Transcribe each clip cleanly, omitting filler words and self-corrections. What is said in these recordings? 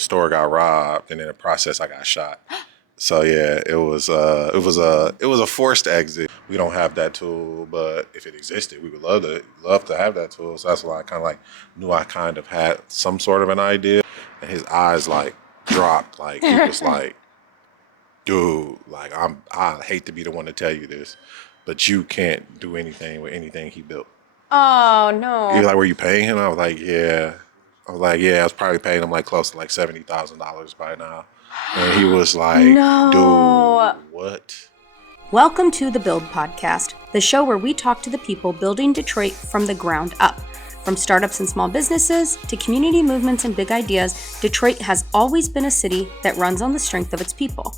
the store got robbed, and in the process, I got shot. So yeah, it was a forced exit. We don't have that tool, but if it existed, we would love to have that tool. So that's why I kind of like knew I kind of had some sort of an idea. And his eyes like dropped, like he was like, "Dude, like I hate to be the one to tell you this, but you can't do anything with anything he built." Oh, You're no. like, "Were you paying him?" I was like, "Yeah." I was like, "Yeah, I was probably paying him like close to like $70,000 by now." And he was like, No. "Dude, what?" Welcome to the Build Podcast, the show where we talk to the people building Detroit from the ground up. From startups and small businesses to community movements and big ideas, Detroit has always been a city that runs on the strength of its people.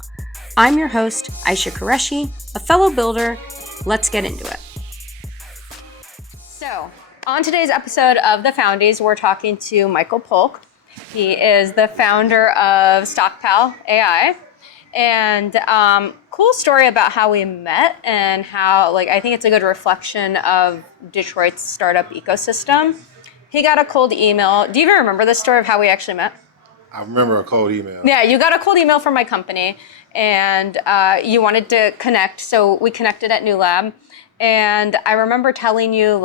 I'm your host, Aisha Qureshi, a fellow builder. Let's get into it. So, on today's episode of The Foundies, we're talking to Michael Polk. He is the founder of Stockpal AI. And cool story about how we met and how, I think it's a good reflection of Detroit's startup ecosystem. He got a cold email. Do you even remember the story of how we actually met? I remember a cold email. Yeah, you got a cold email from my company, and you wanted to connect, so we connected at New Lab. And I remember telling you,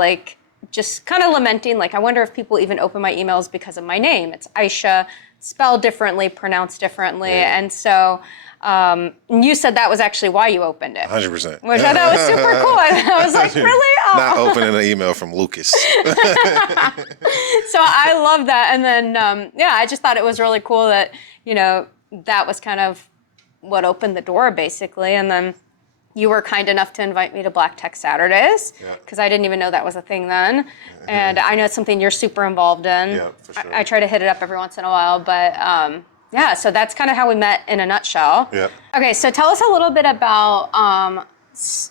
just kind of lamenting, I wonder if people even open my emails because of my name. It's Aisha, spelled differently, pronounced differently. Yeah. And so you said that was actually why you opened it. 100%. Which I thought was super cool. I was like, really? Oh. Not opening an email from Lucas. So I love that. And then, I just thought it was really cool that, that was kind of what opened the door, basically. And then you were kind enough to invite me to Black Tech Saturdays, because I didn't even know that was a thing then. And I know it's something you're super involved in. Yeah, for sure. I try to hit it up every once in a while, but so that's kind of how we met in a nutshell. Yeah. Okay, so tell us a little bit about,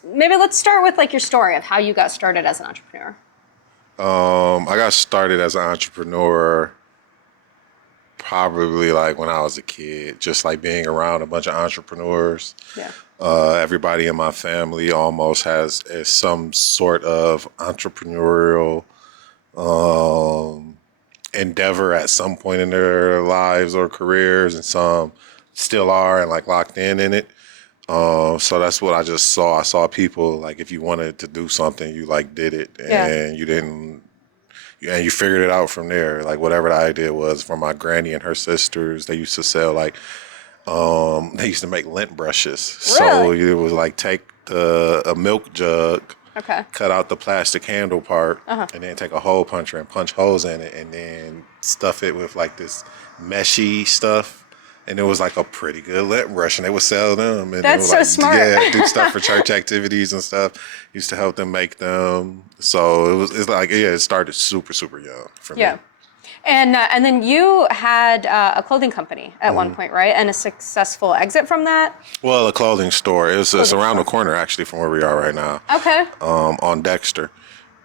maybe let's start with your story of how you got started as an entrepreneur. I got started as an entrepreneur probably when I was a kid, just being around a bunch of entrepreneurs. Yeah. Everybody in my family almost has some sort of entrepreneurial endeavor at some point in their lives or careers, and some still are and locked in it. So that's what I just saw. I saw people if you wanted to do something, you did it, and you didn't. And you figured it out from there. Whatever the idea was, from my granny and her sisters, they used to sell they used to make lint brushes. Really? So it was take a milk jug, cut out the plastic handle part, and then take a hole puncher and punch holes in it, and then stuff it with this meshy stuff. And it was a pretty good lint brush, and they would sell them. And That's they would, so smart. Yeah, do stuff for church activities and stuff. Used to help them make them. So it started super, super young for me. Yeah. And then you had a clothing company at one point, right? And a successful exit from that? Well, a clothing store. It's around the corner, actually, from where we are right now. Okay. On Dexter.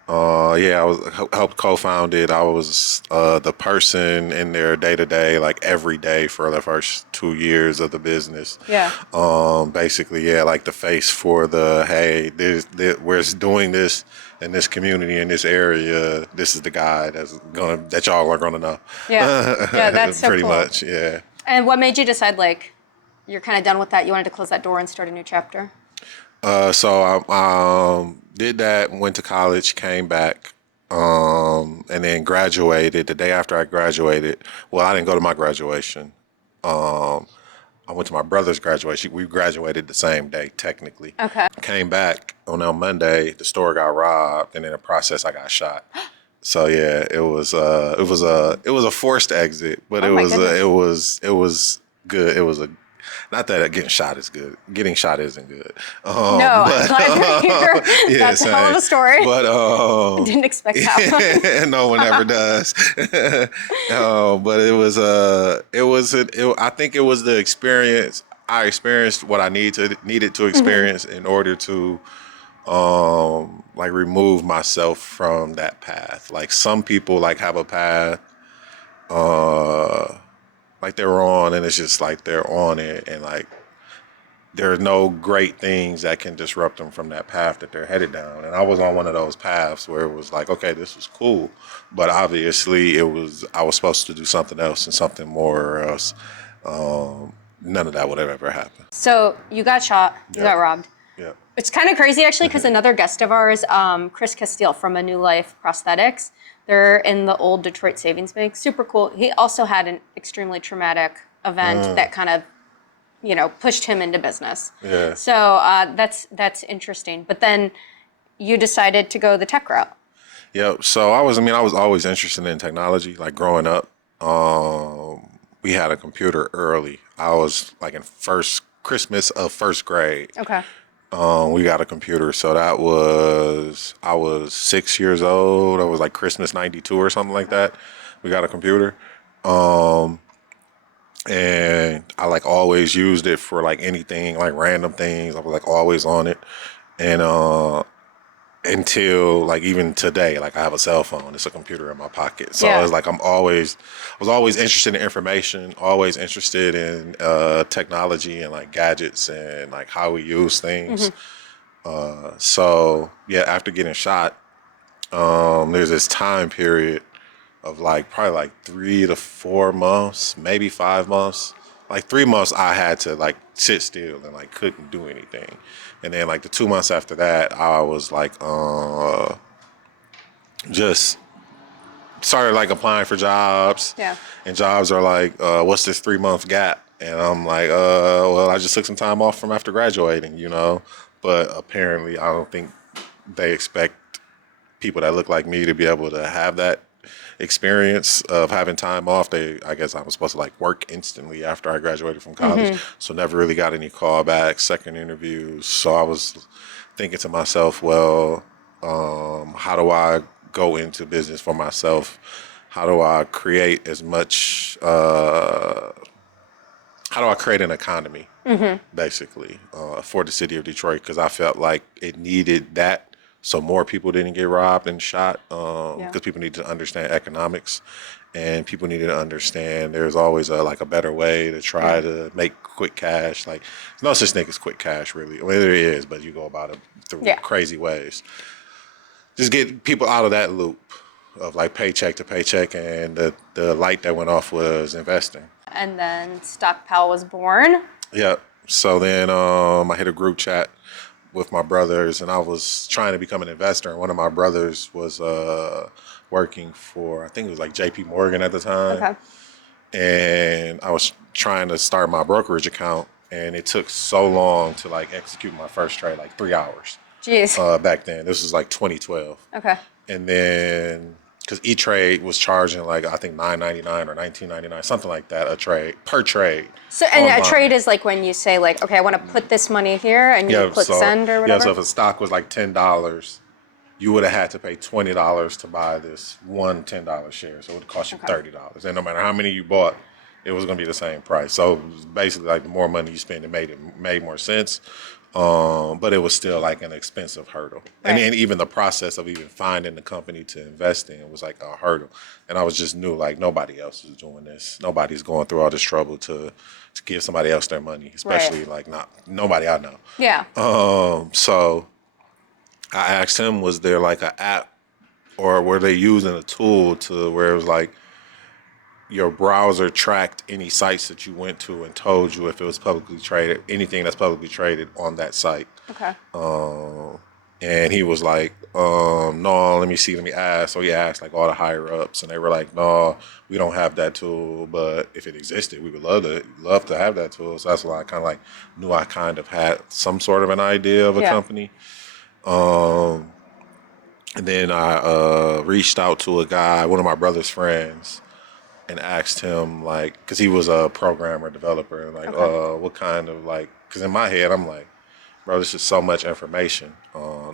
I was helped co-found it. I was the person in there day to day, every day for the first 2 years of the business. Yeah. Basically, the face for we're doing this in this community, in this area. This is the guy that y'all are gonna know. Yeah. Yeah, that's so pretty cool. much. Yeah. And what made you decide you're kind of done with that? You wanted to close that door and start a new chapter? So I did that, went to college, came back, and then graduated. The day after I graduated, well, I didn't go to my graduation. I went to my brother's graduation. We graduated the same day, technically. Okay. Came back on Monday. The store got robbed, and in the process, I got shot. So yeah, it was a forced exit, but it was good. It was not that getting shot is good. Getting shot isn't good. No, I'm glad to hear. That's a hell of a story. But I didn't expect that one. no one ever does. But I think it was the experience. I experienced what I needed to experience in order to remove myself from that path. Some people have a path they're on, and it's just they're on it, and there are no great things that can disrupt them from that path that they're headed down. And I was on one of those paths where it was like, okay, this was cool, but obviously I was supposed to do something else and something more, or else none of that would have ever happened. So you got shot, you got Yep. robbed. Yep. It's kind of crazy actually because another guest of ours, Chris Castile from A New Life Prosthetics, they're in the old Detroit Savings Bank. Super cool. He also had an extremely traumatic event that kind of, pushed him into business. Yeah. So that's interesting. But then you decided to go the tech route. Yep. So I was always interested in technology. Like growing up, we had a computer early. I was like in first Christmas of first grade. Okay. We got a computer. So I was 6 years old. I was like Christmas '92 or something like that. We got a computer. And I like always used it for like anything, like random things. I was like always on it. And until like even today, like I have a cell phone, it's a computer in my pocket. So Yeah. it's like I was always interested in information, always interested in technology and like gadgets and like how we use things. So yeah, after getting shot, there's this time period of like probably like 3 to 4 months, maybe 5 months. Like 3 months, I had to like sit still and like couldn't do anything. And then like the 2 months after that, I was like just started like applying for jobs. Yeah. And jobs are like, what's this 3 month gap? And I'm like, well, I just took some time off from after graduating, you know. But apparently, I don't think they expect people that look like me to be able to have that experience of having time off. I guess I was supposed to like work instantly after I graduated from college, so never really got any callbacks, second interviews. So I was thinking to myself, well, how do I go into business for myself? How do I create as much? How do I create an economy, basically, for the city of Detroit? Because I felt like it needed that, so more people didn't get robbed and shot. Yeah. Because people need to understand economics, and people needed to understand there's always a better way to try to make quick cash. Like there's no such thing as quick cash, really. Well, there is, but you go about it through Yeah. crazy ways. Just get people out of that loop of like paycheck to paycheck, and the light that went off was investing. And then Stockpile was born. Yeah. So then I hit a group chat with my brothers, and I was trying to become an investor. And one of my brothers was working for, I think it was like J.P. Morgan at the time. Okay. And I was trying to start my brokerage account, and it took so long to like execute my first trade, like 3 hours Jeez. back then. This was like 2012. Okay. And then because E-Trade was charging like I think $9.99 or $19.99, something like that, a trade per trade. So, and online. a trade is like when you say like, okay, I want to put this money here, and you click send or whatever. Yeah, so if a stock was like $10, you would have had to pay $20 to buy this one $10 share. So it would cost you $30. And no matter how many you bought, it was going to be the same price. So it was basically like the more money you spend, it made more sense. But it was still like an expensive hurdle. And Right. then even the process of even finding the company to invest in was like a hurdle. And I was just new, like nobody else is doing this. Nobody's going through all this trouble to give somebody else their money, especially like nobody I know. Yeah. So I asked him, was there like an app or were they using a tool to where it was like your browser tracked any sites that you went to and told you if it was publicly traded, anything that's publicly traded on that site. Okay. And he was like, no, let me ask. So he asked like all the higher ups, and they were like, no, we don't have that tool, but if it existed, we would love to have that tool. So that's why I kind of like knew I kind of had some sort of an idea of a company. And then I reached out to a guy, one of my brother's friends, and asked him like, because he was a programmer, developer, and like, what kind of like, because in my head I'm like, bro, this is so much information,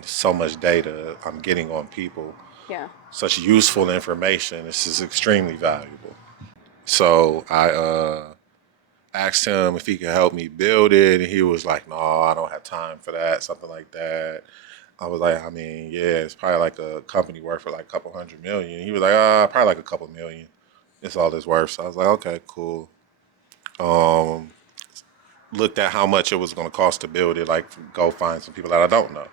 so much data I'm getting on people, Yeah. such useful information. This is extremely valuable. So I asked him if he could help me build it, and he was like, no, I don't have time for that, something like that. I was like, I mean, yeah, it's probably like a company worth for like a couple $100 million. He was like, probably like a couple million. It's all it's worth. So I was like, okay, cool. looked at how much it was going to cost to build it, like go find some people that I don't know.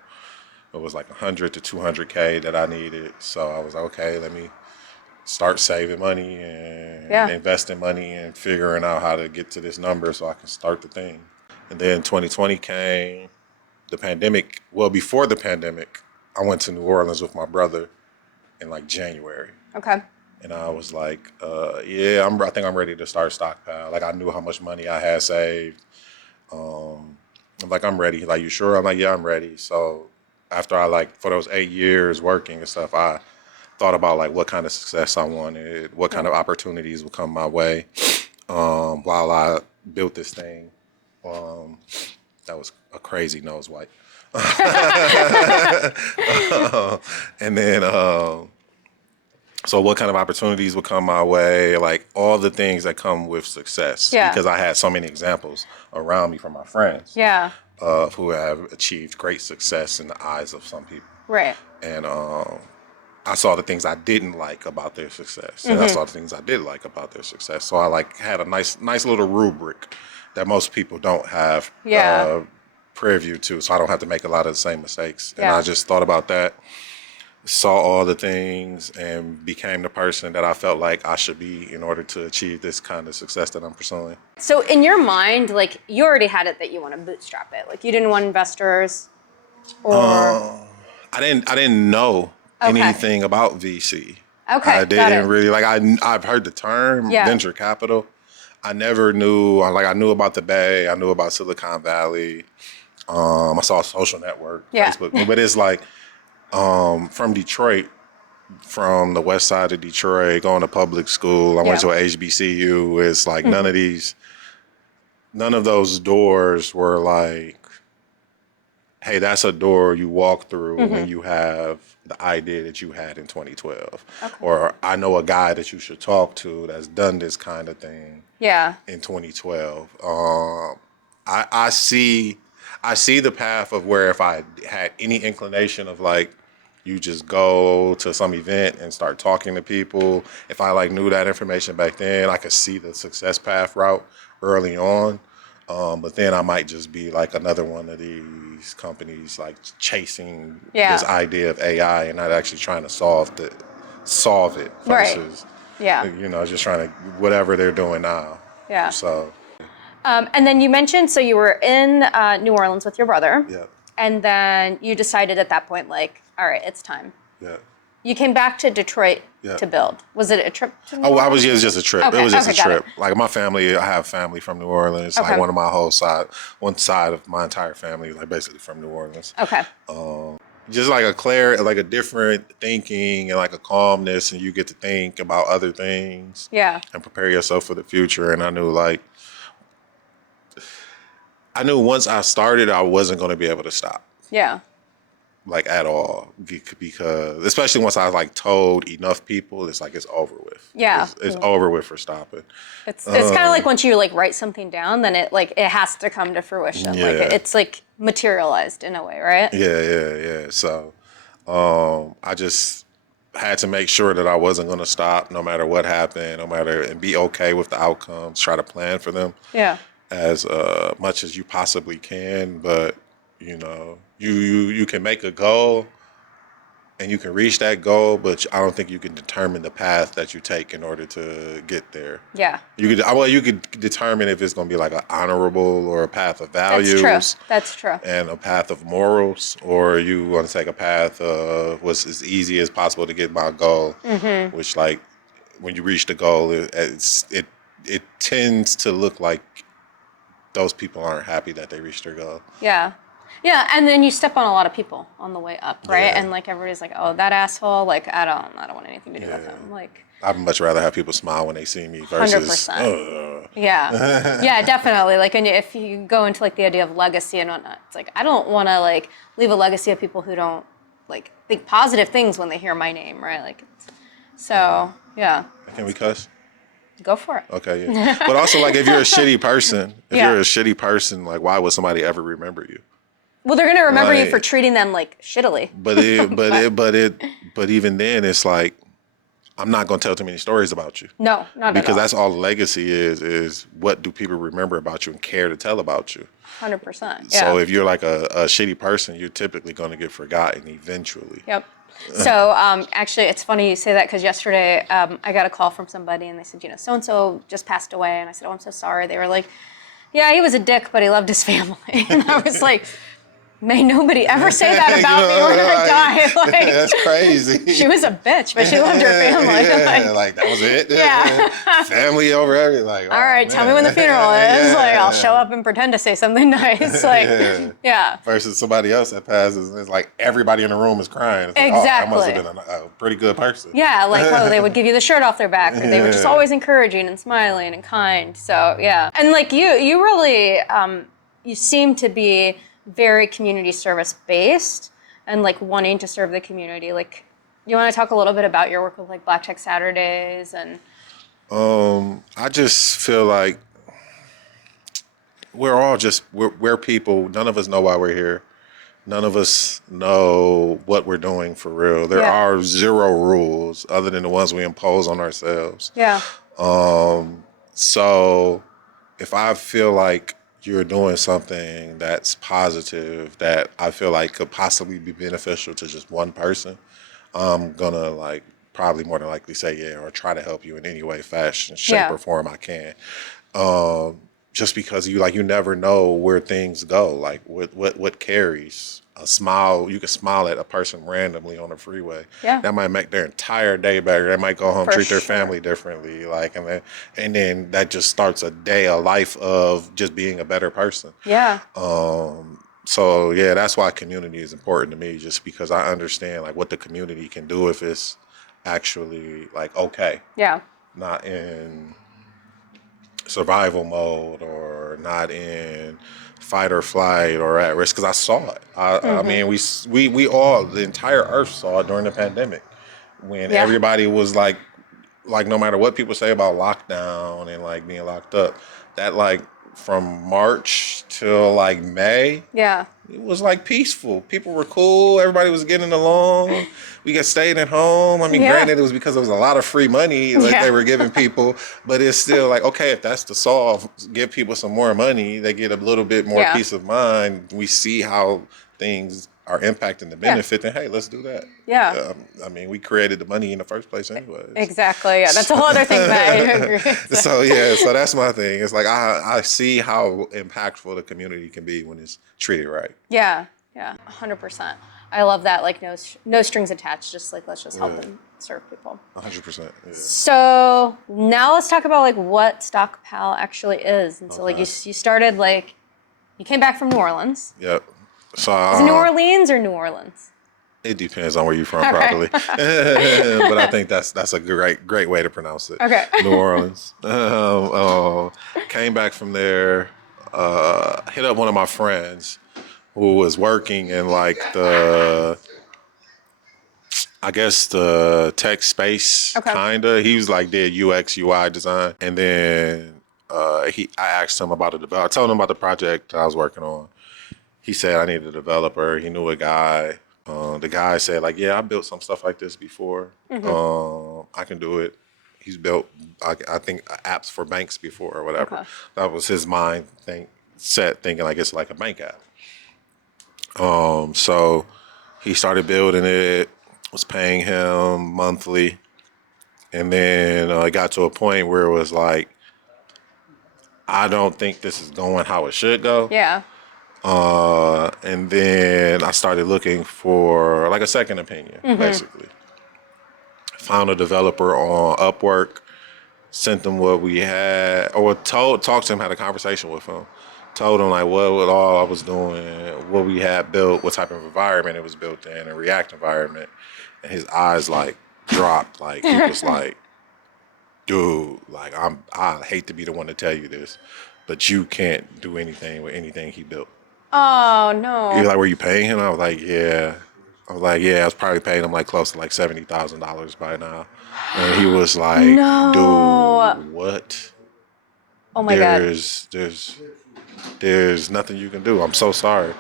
It was like 100 to 200K that I needed. So I was like, okay, let me start saving money and investing money and figuring out how to get to this number so I can start the thing. And then 2020 came, the pandemic. Well, before the pandemic, I went to New Orleans with my brother in like January. Okay. And I was like, I think I'm ready to start Stockpile. Like I knew how much money I had saved. I'm like, I'm ready. Like, you sure? I'm like, yeah, I'm ready. So after for those 8 years working and stuff, I thought about like what kind of success I wanted, what kind of opportunities would come my way while I built this thing. That was a crazy nose wipe. And then, so what kind of opportunities would come my way, like all the things that come with success. Yeah. Because I had so many examples around me from my friends. Yeah. Who have achieved great success in the eyes of some people. Right. And I saw the things I didn't like about their success, and I saw the things I did like about their success. So I like had a nice little rubric that most people don't have preview to, so I don't have to make a lot of the same mistakes. And I just thought about that, saw all the things, and became the person that I felt like I should be in order to achieve this kind of success that I'm pursuing. So in your mind, like you already had it that you want to bootstrap it. Like you didn't want investors or I didn't know anything about VC. Okay. I got didn't it. really I've heard the term venture capital. I never knew, I knew about the Bay, I knew about Silicon Valley. I saw Social Network, Facebook, but it's like from Detroit, from the west side of Detroit, going to public school. I went to a HBCU. It's like none of those doors were like, hey, that's a door you walk through when you have the idea that you had in 2012. Okay. Or I know a guy that you should talk to that's done this kind of thing in 2012. I see the path of where if I had any inclination of like, you just go to some event and start talking to people. If I like knew that information back then, I could see the success path route early on. But then I might just be like another one of these companies like chasing this idea of AI and not actually trying to solve it versus, just trying to whatever they're doing now. Yeah. So. And then you mentioned, so you were in New Orleans with your brother. Yeah. And then you decided at that point, like, all right, it's time. Yeah. You came back to Detroit to build. Was it a trip to New Orleans? It was just a trip. Okay, It was just a trip. it. Like my family, I have family from New Orleans. Okay. Like one side of my entire family, like basically from New Orleans. Okay. Just like a different thinking and like a calmness, and you get to think about other things. Yeah. And prepare yourself for the future. And I knew once I started, I wasn't going to be able to stop. Yeah. Like at all, because especially once I like told enough people, it's like it's over with. Yeah, it's over with for stopping. It's kind of like once you like write something down, then it has to come to fruition. Yeah. Like it's like materialized in a way, right? Yeah. So, I just had to make sure that I wasn't going to stop, no matter what happened, and be okay with the outcomes. Try to plan for them. Yeah. As much as you possibly can, but you can make a goal and you can reach that goal, but I don't think you can determine the path that you take in order to get there. Yeah. You could determine if it's going to be like an honorable or a path of values. That's true. And a path of morals, or you want to take a path of what's as easy as possible to get my goal, which like when you reach the goal, it tends to look like those people aren't happy that they reached their goal. Yeah. Yeah, and then you step on a lot of people on the way up, right? Yeah. And like everybody's like, "Oh, that asshole!" Like I don't want anything to do with him. Like I'd much rather have people smile when they see me versus. 100%. Yeah, definitely. Like, and if you go into like the idea of legacy and whatnot, it's like I don't want to like leave a legacy of people who don't like think positive things when they hear my name, right? Like, so yeah. Can we cuss? Go for it. Okay, yeah. But also, like, if you're a shitty person, like, why would somebody ever remember you? Well, they're gonna remember you for treating them like shittily. But even then, it's like, I'm not going to tell too many stories about you. No, not at Because all. that's all legacy is what do people remember about you and care to tell about you. 100%. So Yeah. if you're like a shitty person, you're typically going to get forgotten eventually. Yep. So actually, it's funny you say that because yesterday I got a call from somebody and they said, so and so just passed away, and I said, oh, I'm so sorry. They were like, yeah, he was a dick, but he loved his family, and I was like, may nobody ever say that about me when I die. Like, that's crazy. she was a bitch, but she loved her family. Yeah, like that was it. Yeah. Family over everything. Like, All right, tell me when the funeral is. Yeah. Like, I'll show up and pretend to say something nice. Like, yeah. Versus somebody else that passes, and it's like everybody in the room is crying. It's like, Exactly. Oh, I must have been a pretty good person. Yeah, like, oh, they would give you the shirt off their back, or they were just always encouraging and smiling and kind. So, yeah. And, like, you really, you seem to be very community service based and, like, wanting to serve the community. Like, you want to talk a little bit about your work with, like, Black Tech Saturdays and... I just feel like we're people. None of us know why we're here. None of us know what we're doing for real. There are zero rules other than the ones we impose on ourselves. Yeah. So if I feel like you're doing something that's positive that I feel like could possibly be beneficial to just one person, I'm gonna like probably more than likely say yeah or try to help you in any way, fashion, shape, or form I can. Just because you never know where things go. Like what carries a smile. You can smile at a person randomly on the freeway. Yeah. That might make their entire day better. They might go home, treat their sure. family differently. Like and then that just starts a life of just being a better person. Yeah. So yeah, that's why community is important to me. Just because I understand like what the community can do if it's actually like okay. Yeah. Not in survival mode or not in fight or flight or at risk, because I saw it. I mean, we all, the entire earth saw it during the pandemic when everybody was like no matter what people say about lockdown and like being locked up, that like from March till like May, it was like peaceful. People were cool. Everybody was getting along. We got staying at home. I mean, granted, it was because there was a lot of free money that they were giving people, but it's still like, okay, if that's the solve, give people some more money. They get a little bit more peace of mind. We see how things are impacting the benefit, then hey, let's do that. Yeah. I mean, we created the money in the first place anyways. Exactly. Yeah, that's a whole other thing that I agree. So that's my thing. It's like I see how impactful the community can be when it's treated right. Yeah. Yeah. 100%. I love that. Like no strings attached. Just like let's just help them serve people. 100%. Yeah. So now let's talk about like what Stockpal actually is. And so like you started like you came back from New Orleans. Yep. So is it New Orleans or New Orleans? It depends on where you're from, probably. But I think that's a great way to pronounce it. Okay. New Orleans. Came back from there. Hit up one of my friends who was working in like the tech space, kinda. He was like did UX UI design, and then I asked him about I told him about the project I was working on. He said I needed a developer. He knew a guy. The guy said like, yeah, I built some stuff like this before. I can do it. He's built, I think, apps for banks before or whatever. That was his mind thinking like it's like a bank app. So he started building it, was paying him monthly. And then it got to a point where it was like, I don't think this is going how it should go. Yeah. And then I started looking for like a second opinion, basically. Found a developer on Upwork, sent them what we had, or talked to him, had a conversation with him. Told him like what all I was doing, what we had built, what type of environment it was built in, a React environment. And his eyes like dropped, like he was like, dude, like I hate to be the one to tell you this, but you can't do anything with anything he built. Oh, no. He was like, were you paying him? I was like, yeah. I was probably paying him like close to like $70,000 by now. And he was like, dude, what? Oh my God. There's nothing you can do. I'm so sorry.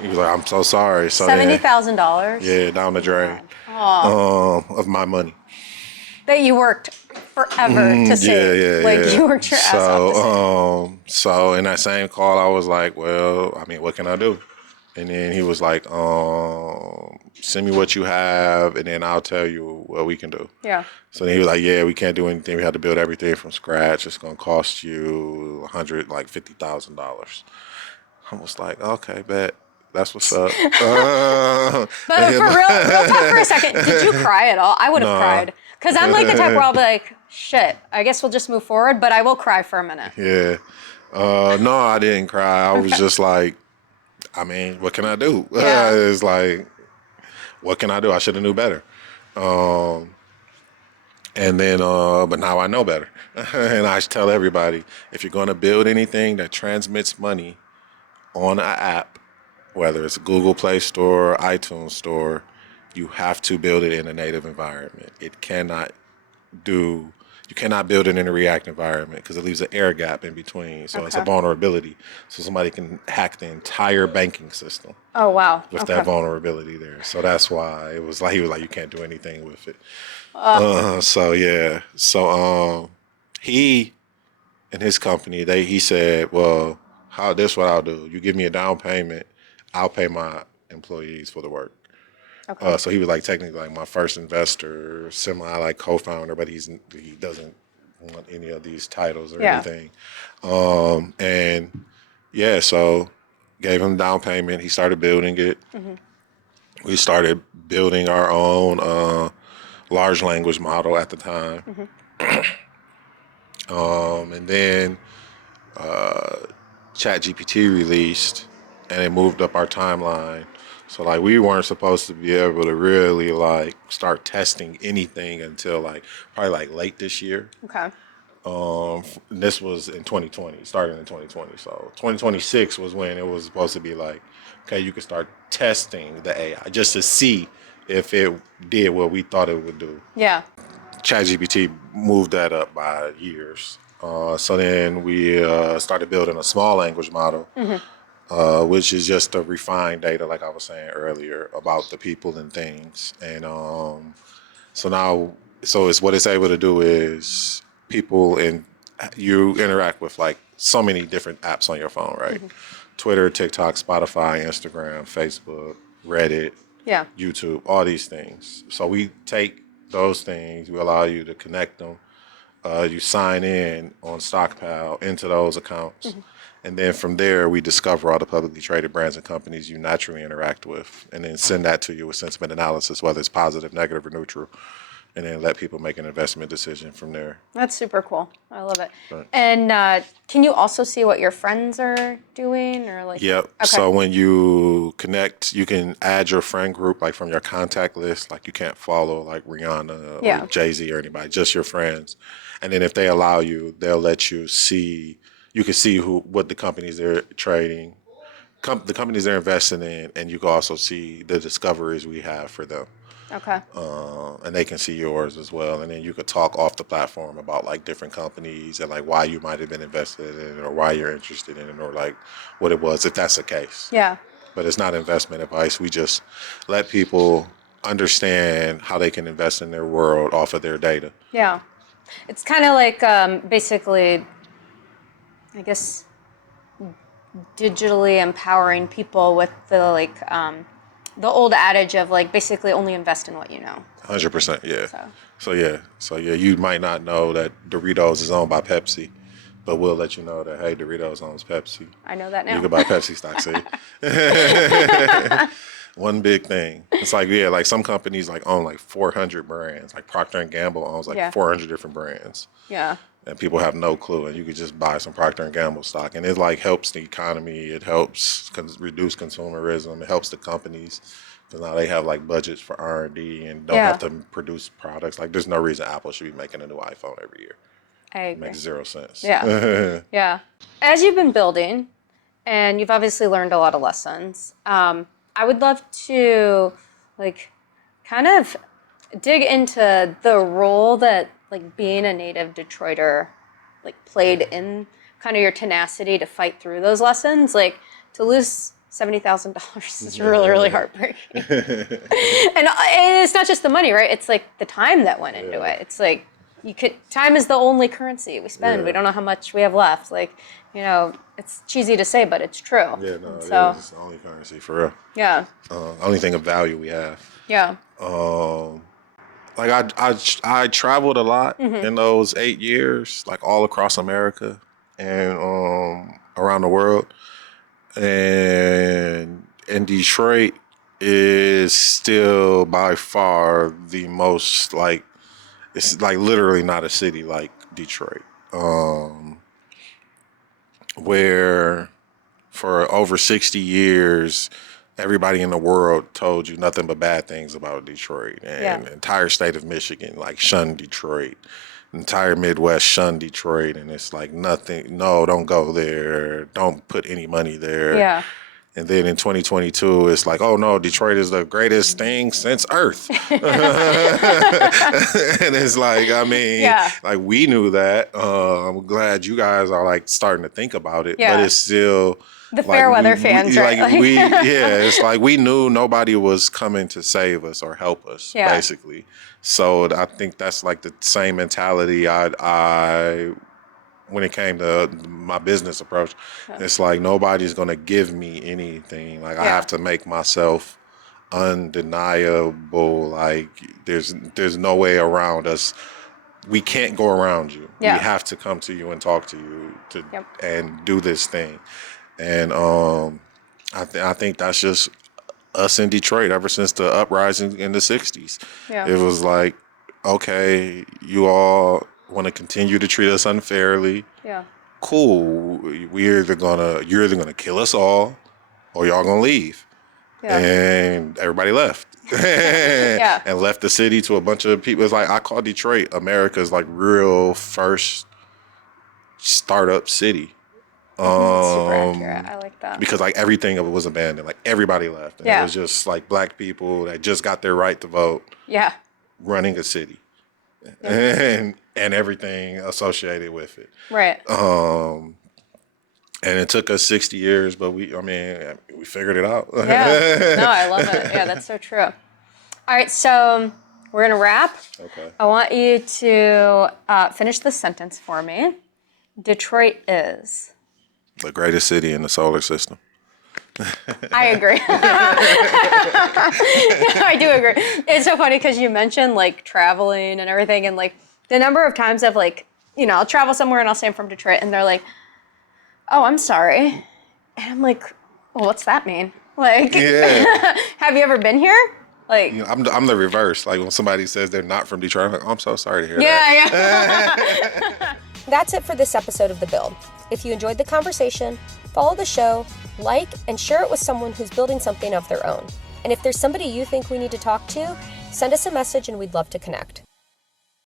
He was like, I'm so sorry. So $70,000? yeah, down the drain of my money. that you worked forever to save. You worked your ass off to save. So in that same call, I was like, well, I mean, what can I do? And then he was like, send me what you have, and then I'll tell you what we can do. Yeah. So then he was like, yeah, we can't do anything. We had to build everything from scratch. It's going to cost you $50,000. I was like, okay, bet. That's what's up. But for real talk for a second, did you cry at all? I would have cried. Because I'm like the type where I'll be like, shit, I guess we'll just move forward, but I will cry for a minute. Yeah. No, I didn't cry. I was just like, I mean, what can I do? Yeah. It's like, what can I do? I should have knew better. And then, but now I know better. And I tell everybody, if you're going to build anything that transmits money on an app, whether it's Google Play Store, iTunes Store, you have to build it in a native environment. You cannot build it in a React environment because it leaves an air gap in between. So it's a vulnerability. So somebody can hack the entire banking system. Oh, wow. With that vulnerability there. So that's why he was like, you can't do anything with it. So he and his company, he said, well, this what I'll do. You give me a down payment, I'll pay my employees for the work. Okay. So he was like technically like my first investor, semi like co-founder, but he doesn't want any of these titles or anything. So gave him down payment. He started building it. Mm-hmm. We started building our own large language model at the time. Mm-hmm. And then ChatGPT released, and it moved up our timeline. So like we weren't supposed to be able to really like start testing anything until like probably like late this year. Okay. This was in 2020, starting in 2020. So 2026 was when it was supposed to be like, okay, you could start testing the AI just to see if it did what we thought it would do. Yeah. ChatGPT moved that up by years. So then we started building a small language model, which is just to refine data, like I was saying earlier, about the people and things. And so it's what it's able to do is you interact with like so many different apps on your phone, right? Mm-hmm. Twitter, TikTok, Spotify, Instagram, Facebook, Reddit, YouTube, all these things. So we take those things, we allow you to connect them. You sign in on Stockpile into those accounts. Mm-hmm. And then from there, we discover all the publicly traded brands and companies you naturally interact with, and then send that to you with sentiment analysis, whether it's positive, negative, or neutral, and then let people make an investment decision from there. That's super cool. I love it. Right. And can you also see what your friends are doing, or like? Yep. Okay. So when you connect, you can add your friend group like from your contact list. Like you can't follow like Rihanna or Jay-Z or anybody, just your friends. And then if they allow you, they'll let you see. You can see what the companies they're trading, the companies they're investing in, and you can also see the discoveries we have for them. Okay. And they can see yours as well. And then you could talk off the platform about like different companies and like why you might have been invested in it or why you're interested in it or like what it was, if that's the case. Yeah. But it's not investment advice. We just let people understand how they can invest in their world off of their data. Yeah. It's kind of like basically, I guess, digitally empowering people with the old adage of like basically only invest in what you know. 100%, yeah. So you might not know that Doritos is owned by Pepsi, but we'll let you know that, hey, Doritos owns Pepsi. I know that now. You can buy Pepsi stock, see? One big thing. It's like, like some companies like own like 400 brands. Like Procter & Gamble owns like 400 different brands. Yeah. And people have no clue, and you could just buy some Procter & Gamble stock, and it like helps the economy. It helps reduce consumerism. It helps the companies because now they have like budgets for R&D and don't have to produce products. Like there's no reason Apple should be making a new iPhone every year. I agree. It makes zero sense. Yeah. Yeah. As you've been building, and you've obviously learned a lot of lessons, I would love to like kind of dig into the role that like being a native Detroiter like played in kind of your tenacity to fight through those lessons. Like to lose $70,000 is really, really heartbreaking. And it's not just the money, right? It's like the time that went into it. It's like time is the only currency we spend. We don't know how much we have left. Like, it's cheesy to say, but it's true. Yeah, no, it's the only currency for real. Yeah. Only thing of value we have. Yeah. Like I traveled a lot in those 8 years, like all across America and around the world. And Detroit is still by far the most like, it's like literally not a city like Detroit. Where for over 60 years, everybody in the world told you nothing but bad things about Detroit. And the entire state of Michigan, like, shunned Detroit. The entire Midwest shunned Detroit. And it's like, nothing, no, don't go there. Don't put any money there. Yeah. And then in 2022, it's like, oh no, Detroit is the greatest thing since Earth. And it's like, I mean, like, we knew that. I'm glad you guys are like starting to think about it, but it's still the fair weather fans, right? It's like we knew nobody was coming to save us or help us, basically. So I think that's like the same mentality I when it came to my business approach. It's like, nobody's going to give me anything. Like, I have to make myself undeniable. Like, there's no way around us. We can't go around you. We have to come to you and talk to you and do this thing. And I think that's just us in Detroit ever since the uprising in the 60s. It was like, okay, you all want to continue to treat us unfairly. Cool. You're either gonna kill us all, or y'all gonna leave. And everybody left. And left the city to a bunch of people. It's like, I call Detroit America's like real first startup city. Super accurate. I like that. Because like everything of it was abandoned. Like, everybody left. And it was just like black people that just got their right to vote. Running a city. And everything associated with it. Right. And it took us 60 years, but we figured it out. No, I love it. Yeah, that's so true. All right, so we're going to wrap. Okay. I want you to finish the sentence for me. Detroit is the greatest city in the solar system. I agree. I do agree. It's so funny because you mentioned like traveling and everything, and like the number of times I've like, I'll travel somewhere and I'll say I'm from Detroit, and they're like, oh, I'm sorry. And I'm like, well, what's that mean? Like, have you ever been here? Like, I'm the reverse. Like, when somebody says they're not from Detroit, I'm like, oh, I'm so sorry to hear that. Yeah. That's it for this episode of The Build. If you enjoyed the conversation, follow the show, like, and share it with someone who's building something of their own. And if there's somebody you think we need to talk to, send us a message and we'd love to connect.